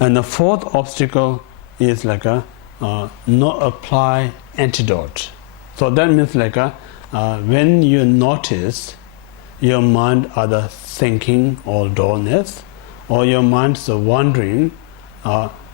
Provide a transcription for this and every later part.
And the fourth obstacle is like a not apply antidote. So that means like when you notice your mind either thinking or dullness, or your mind's wandering,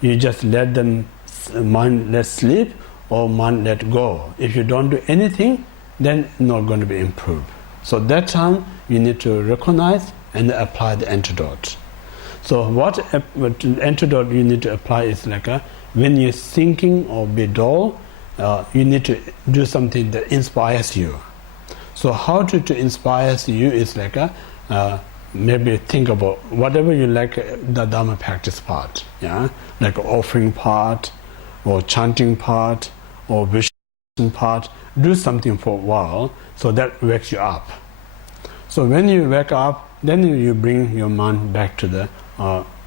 you just let them mind let sleep or mind let go. If you don't do anything, then it's not going to be improved. So that time you need to recognize and apply the antidote. So what antidote you need to apply is like when you're thinking or be dull, you need to do something that inspires you. So how to inspire you is like maybe think about whatever you like, the Dharma practice part, yeah, like offering part, or chanting part, or vision part. Do something for a while, so that wakes you up. So when you wake up, then you bring your mind back to the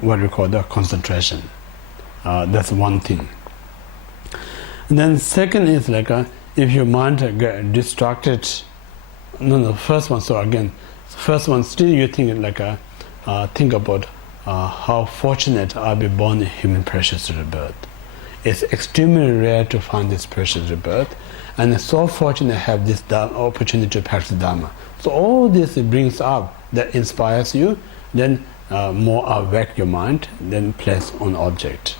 what we call the concentration. That's one thing. And then second is like if your mind get distracted. First one. So again, first one still you think like think about how fortunate I'll be born in human precious rebirth. It's extremely rare to find this precious rebirth, and it's so fortunate to have this opportunity to practice Dharma. So all this brings up that inspires you, then more awake your mind, then place on object.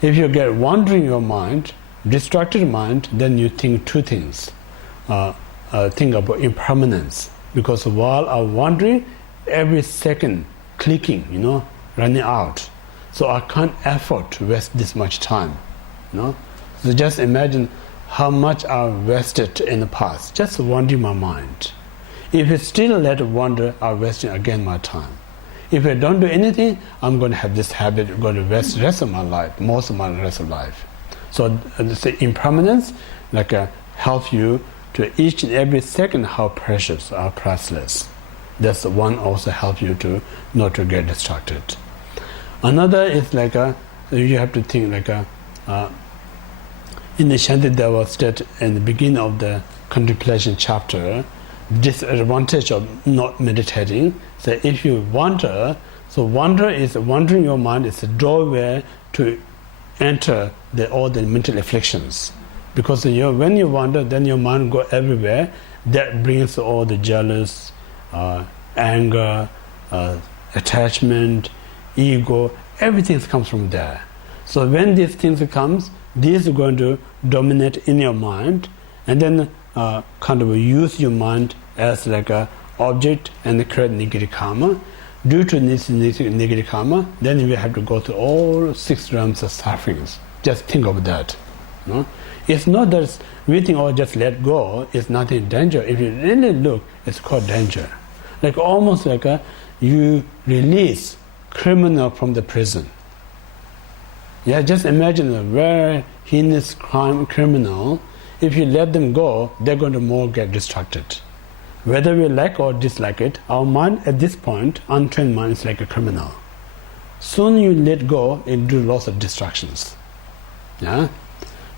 If you get wandering your mind, distracted mind, then you think two things. Think about impermanence, because while I'm wandering, every second clicking, running out. So I can't afford to waste this much time. So just imagine how much I've wasted in the past, just wandering my mind. If it's still let it wander, I'm wasting again my time. If I don't do anything, I'm going to have this habit, going to waste the rest of my life, most of my rest of life. So the impermanence help you to each and every second how precious or priceless. That's one also help you to not to get distracted. Another is you have to think in the Shantideva state in the beginning of the contemplation chapter, disadvantage of not meditating. So if you wander, so wandering your mind is a doorway to enter all the mental afflictions. Because when you wander, then your mind go everywhere. That brings all the jealous, anger, attachment, ego, everything comes from there. So when these things comes, these are going to dominate in your mind, and then kind of use your mind as like a object and create negative karma. Due to this negative karma, then you have to go through all 6 realms of sufferings. Just think of that. It's not that we think, just let go, it's nothing danger. If you really look, it's called danger. Almost like you release criminal from the prison. Yeah, just imagine a very heinous criminal. If you let them go, they're going to more get distracted. Whether we like or dislike it, our mind at this point, untrained mind, is like a criminal. Soon you let go, it do lots of distractions. Yeah.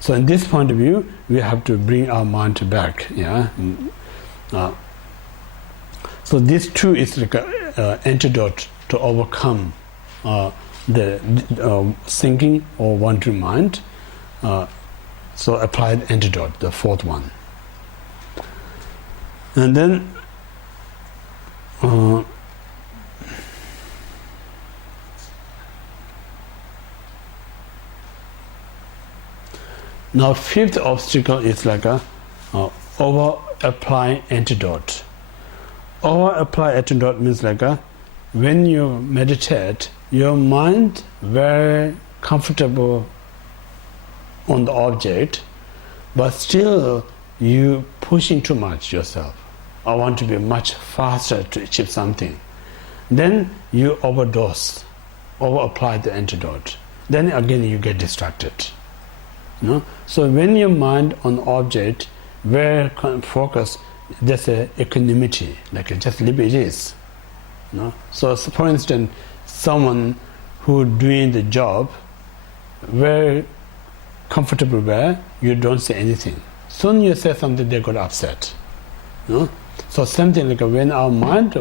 So in this point of view, we have to bring our mind back. Yeah. So this too is like an antidote to overcome the thinking or wandering mind. So apply the antidote, the fourth one. And then now fifth obstacle is like a over apply antidote. Over apply antidote means when you meditate, your mind very comfortable on the object, but still you pushing too much yourself. I want to be much faster to achieve something. Then you overdose, over apply the antidote. Then again you get distracted. So when your mind on object very focused, there's a equanimity, just leave it is. So for instance, someone who doing the job very comfortable where you don't say anything. Soon you say something, they got upset. So something when our mind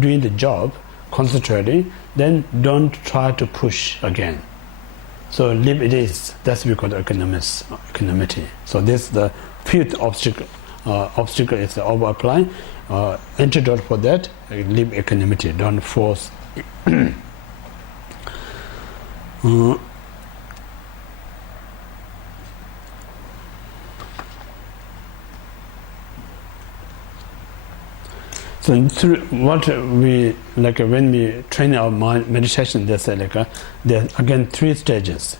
doing the job, concentrating, then don't try to push again. So live it is. That's we call equanimity. So this is the fifth obstacle. Obstacle is the over applying. Antidote for that, live equanimity. Don't force. So through what we like when we train our mind meditation, there's there again 3 stages.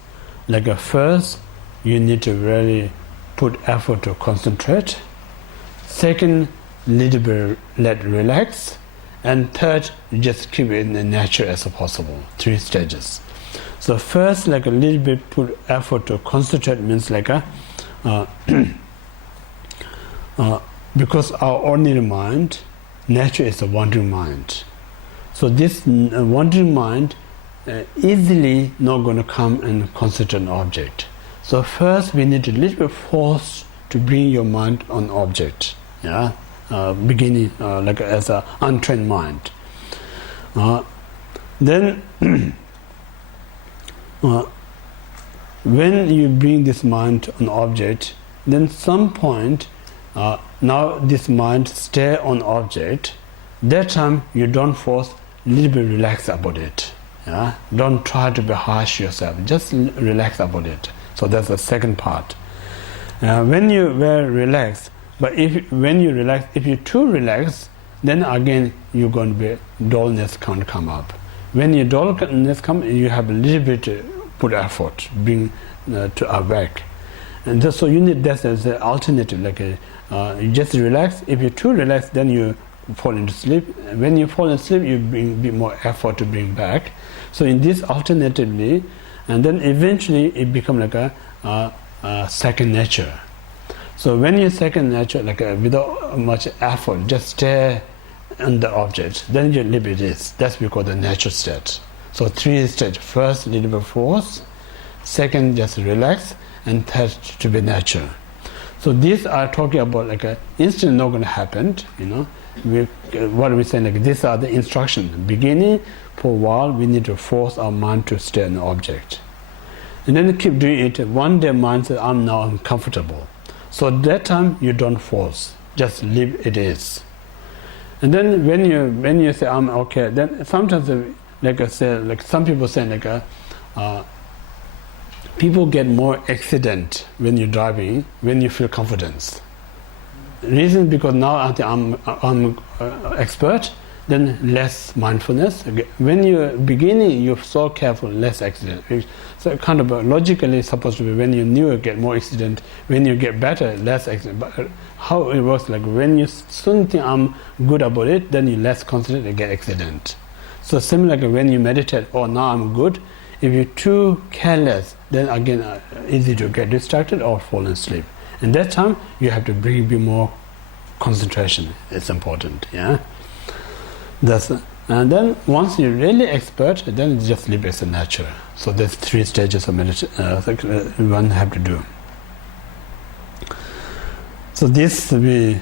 First, you need to really put effort to concentrate. Second, little bit let relax, and third, you just keep it in the nature as possible. 3 stages. So first, a little bit put effort to concentrate means because our ordinary mind, nature is a wandering mind. So this wandering mind easily not going to come and concentrate on object. So first we need a little bit force to bring your mind on object. Yeah, beginning as an untrained mind. Then when you bring this mind on object, then some point now this mind stay on object. That time you don't force, little bit relax about it. Yeah, don't try to be harsh yourself. Just relax about it. So that's the second part. When you were relaxed, but when you relax, if you too relax, then again you're going to be dullness can come up. When your dullness come, you have a little bit put effort, bring to awake, and so you need that as an alternative. You just relax. If you too relax, then you fall into sleep. When you fall asleep, you bring a bit more effort to bring back. So in this alternatively, and then eventually it become a second nature. So when you second nature, without much effort, just stare on the object, then you live it is. That's we call the natural state. So 3 stages. First, little bit force. Second, just relax, and third, to be nature. So these are talking about instant not going to happen. What we say these are the instructions. Beginning, for a while, we need to force our mind to stay on the object, and then keep doing it. One day, mind says, "I'm now uncomfortable." So at that time, you don't force. Just leave it is. And then when you say, "I'm okay," then sometimes some people say people get more accident when you're driving when you feel confidence. Reason because now I think I'm expert, then less mindfulness. When you're beginning, you're so careful, less accident. So kind of logically supposed to be when you newer get more accident, when you get better, less accident. But how it works, when you soon think I'm good about it, then you less concentrate and get accident. So similar when you meditate, now I'm good. If you're too careless, then again easy to get distracted or fall asleep. And that time you have to bring a bit more concentration. It's important. Yeah. And then once you're really expert, then just live as a nature. So there's 3 stages of meditation one have to do. So this we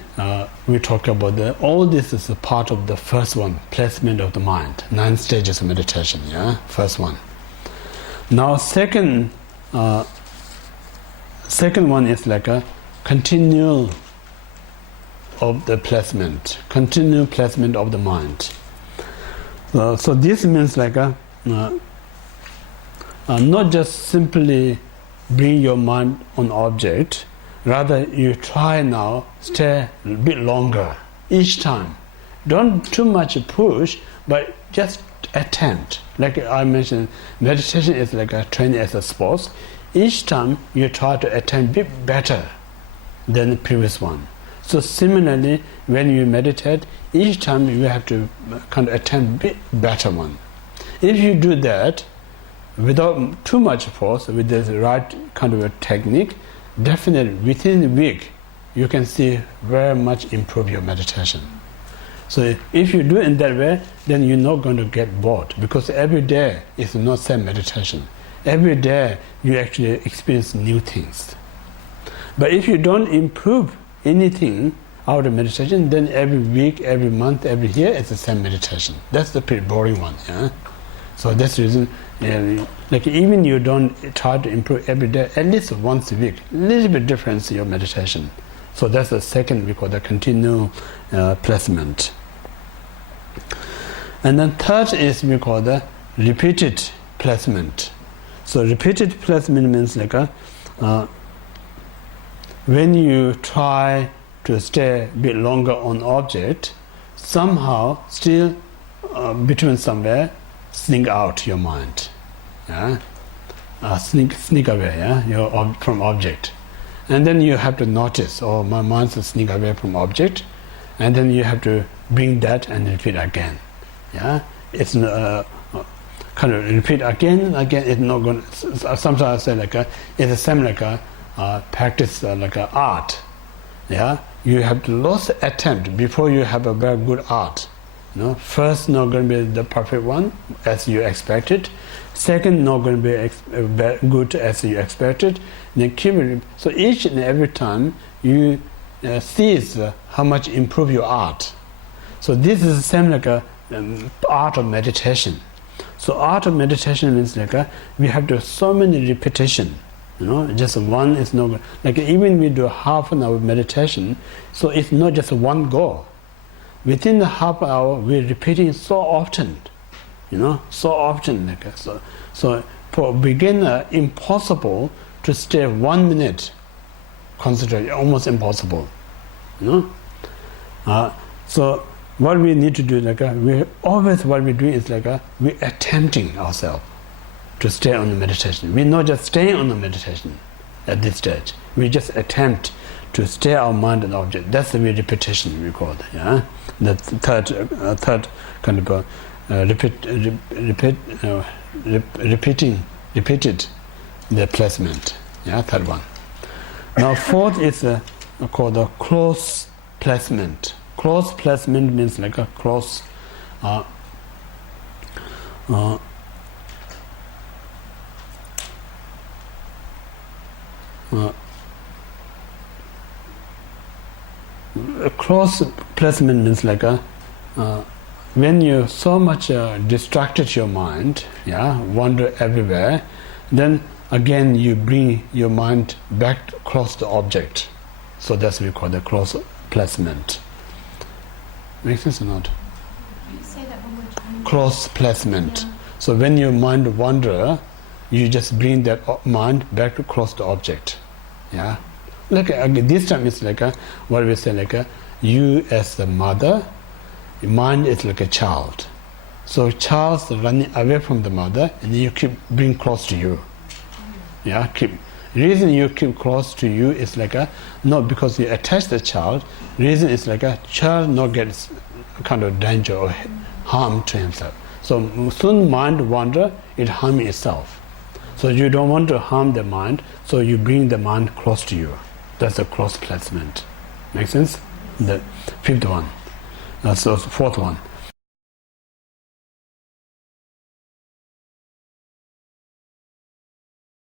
talk about all this is a part of the first one, placement of the mind. 9 stages of meditation. Yeah, first one. Now second one is a continual of the placement, continual placement of the mind. So this means not just simply bring your mind on object, rather you try now stay a bit longer each time. Don't too much push, but just attempt. Like I mentioned, meditation is a training as a sport. Each time you try to attempt a bit better than the previous one. So similarly, when you meditate, each time you have to kind of attempt a bit better one. If you do that without too much force, with the right kind of a technique, definitely within a week you can see very much improve your meditation. So if you do it in that way, then you're not going to get bored, because every day is not same meditation. Every day you actually experience new things. But if you don't improve anything out of meditation, then every week, every month, every year it's the same meditation. That's the pretty boring one. Yeah? So that's the reason, like even you don't try to improve every day, at least once a week, little bit difference in your meditation. So that's the second we call the continual placement. And then third is we call the repeated placement. So repeated placement means like when you try to stay a bit longer on object, somehow still between somewhere sneak out your mind, yeah, sneak away, yeah, from object, and then you have to notice, oh, my mind will sneak away from object, and then you have to bring that and repeat again, yeah. It's kind of repeat again. It's not going. Sometimes I say like it's the same like practice like art, yeah. You have to lose attempt before you have a very good art. First not going to be the perfect one as you expected. Second not going to be good as you expected. Then keep it. So each and every time you see how much improve your art. So this is the same like art of meditation. So art of meditation means like we have to so many repetition. Just one is not good. Like even we do half an hour meditation, so it's not just one go. Within the half hour, we're repeating so often, so often. Like so for a beginner, impossible to stay 1 minute concentrate, almost impossible. So what we need to do, like we always what we do is like we're attempting ourselves to stay on the meditation. We're not just staying on the meditation at this stage. We just attempt to stay our mind on object. That's the repetition we call it. Yeah, the third kind of repeated the placement. Yeah, third one. Now fourth is called the close placement. Close placement means like a close. Close placement means like when you so much distracted your mind, yeah, wander everywhere, then again you bring your mind back close to object. So that's what we call the close placement. Make sense or not? Say that one more time. Close placement. Yeah. So when your mind wander, you just bring that mind back to close to object. Yeah. Like this time it's like what we say like you as the mother, your mind is like a child. So child's running away from the mother, and then you keep bring close to you. Yeah, keep. Reason you keep close to you is like not because you attach the child. Reason is like a child not gets kind of danger or harm to himself. So soon mind wander, it harm itself. So you don't want to harm the mind, so you bring the mind close to you. That's a close placement. Make sense? The fifth one. So fourth one.